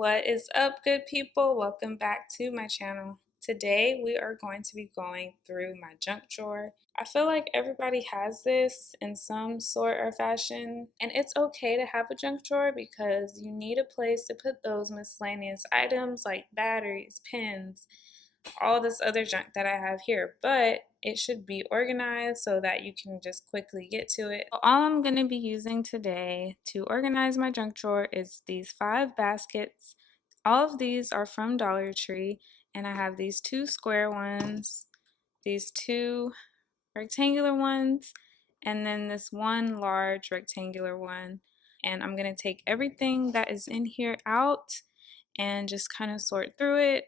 What is up, good people? Welcome back to my channel. Today we are going to be going through my junk drawer. I feel like everybody has this in some sort or fashion, and it's okay to have a junk drawer because you need a place to put those miscellaneous items like batteries, pens, all this other junk that I have here, but it should be organized so that you can just quickly get to it. All I'm going to be using today to organize my junk drawer is these 5 baskets. All of these are from Dollar Tree, and I have these 2 square ones, these 2 rectangular ones, and then this one large rectangular one. And I'm going to take everything that is in here out and just kind of sort through it.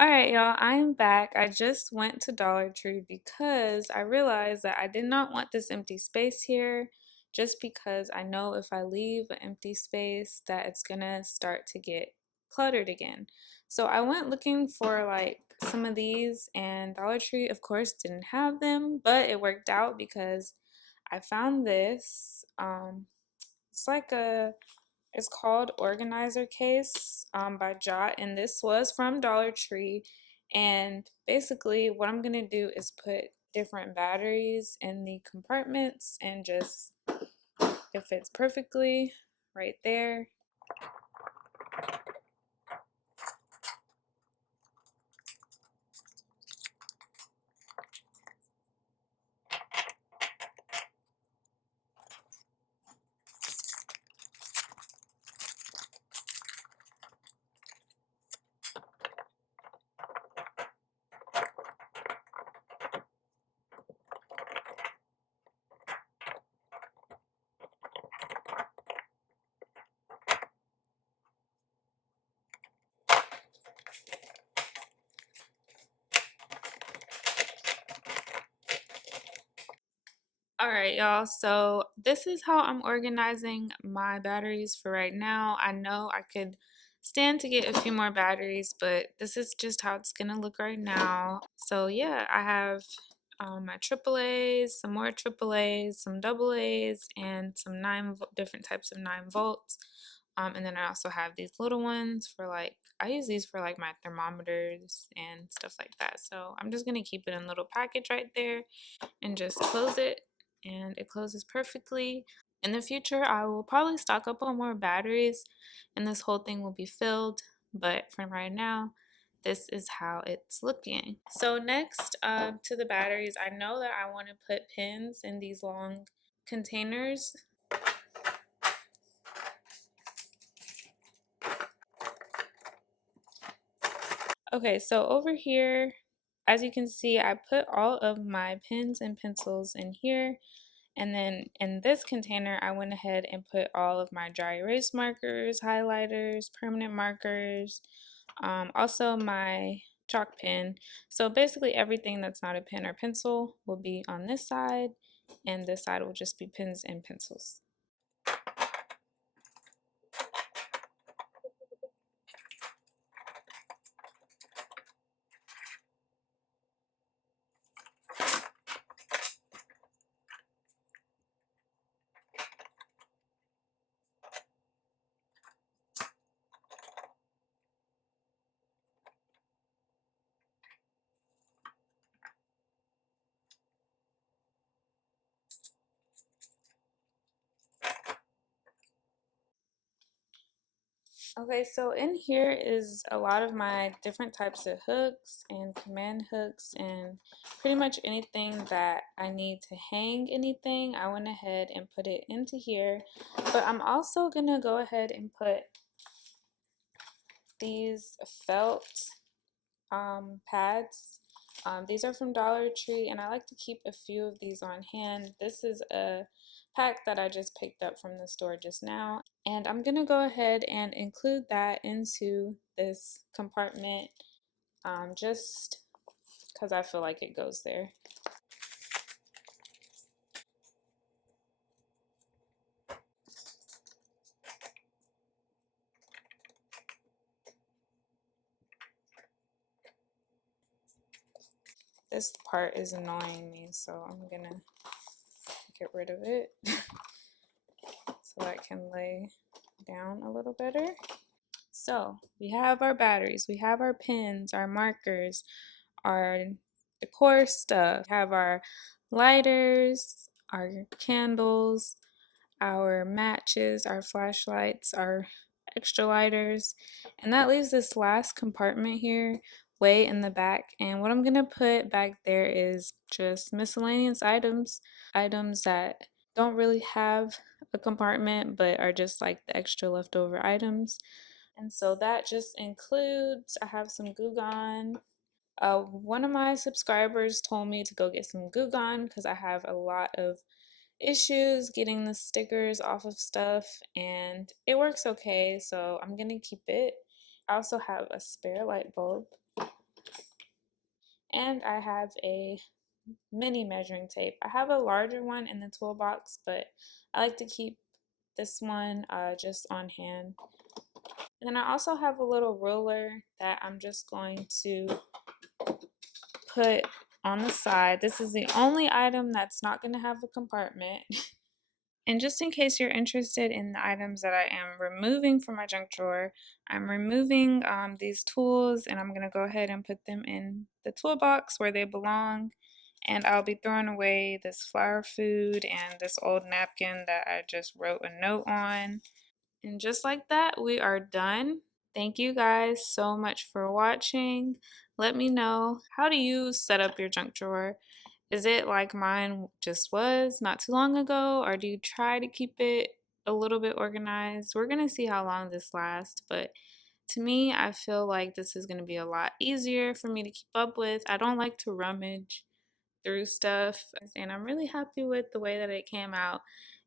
Alright, y'all, I'm back. I just went to Dollar Tree because I realized that I did not want this empty space here, just because I know if I leave an empty space that it's gonna start to get cluttered again. So I went looking for like some of these, and Dollar Tree of course didn't have them, but it worked out because I found this. It's like a it's called Organizer Case by Jot, and this was from Dollar Tree. And basically, what I'm gonna do is put different batteries in the compartments, and just it fits perfectly right there. All right, y'all. So this is how I'm organizing my batteries for right now. I know I could stand to get a few more batteries, but this is just how it's gonna look right now. So yeah, I have my AAAs, some more AAAs, some AA's, and some different types of 9 volts. And then I also have these little ones for like, I use these for like my thermometers and stuff like that. So I'm just gonna keep it in a little package right there and just close it, and it closes perfectly. In the future, I will probably stock up on more batteries and this whole thing will be filled, but for right now, this is how it's looking. So next to the batteries, I know that I want to put pins in these long containers. Okay, so over here, as you can see, I put all of my pens and pencils in here. And then in this container, I went ahead and put all of my dry erase markers, highlighters, permanent markers, also my chalk pen. So basically everything that's not a pen or pencil will be on this side, and this side will just be pens and pencils. Okay, so in here is a lot of my different types of hooks and command hooks and pretty much anything that I need to hang anything. I went ahead and put it into here, but I'm also gonna go ahead and put these felt pads. These are from Dollar Tree, and I like to keep a few of these on hand. This is a pack that I just picked up from the store just now, and I'm gonna go ahead and include that into this compartment just because I feel like it goes there. This part is annoying me, so I'm gonna get rid of it so I can lay down a little better. So we have our batteries, we have our pens, our markers, our decor stuff, we have our lighters, our candles, our matches, our flashlights, our extra lighters, and that leaves this last compartment here way in the back. And what I'm gonna put back there is just miscellaneous items that don't really have a compartment but are just like the extra leftover items. And so that just includes, I have some Goo Gone. One of my subscribers told me to go get some Goo Gone because I have a lot of issues getting the stickers off of stuff, and it works okay, so I'm gonna keep it. I also have a spare light bulb, and I have a mini measuring tape. I have a larger one in the toolbox, but I like to keep this one just on hand. And then I also have a little ruler that I'm just going to put on the side. This is the only item that's not going to have a compartment. And just in case you're interested in the items that I am removing from my junk drawer, I'm removing these tools, and I'm going to go ahead and put them in the toolbox where they belong. And I'll be throwing away this flower food and this old napkin that I just wrote a note on. And just like that, we are done. Thank you guys so much for watching. Let me know, how do you set up your junk drawer? Is it like mine just was not too long ago, or do you try to keep it a little bit organized? We're going to see how long this lasts, but to me, I feel like this is going to be a lot easier for me to keep up with. I don't like to rummage through stuff, and I'm really happy with the way that it came out,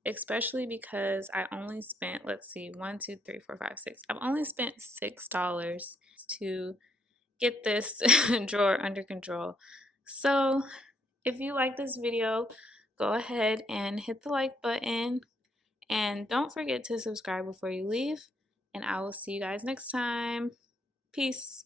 especially because I only spent, let's see, 1, 2, 3, 4, 5, 6. I've only spent $6 to get this drawer under control. So if you like this video, go ahead and hit the like button, and don't forget to subscribe before you leave, and I will see you guys next time. Peace.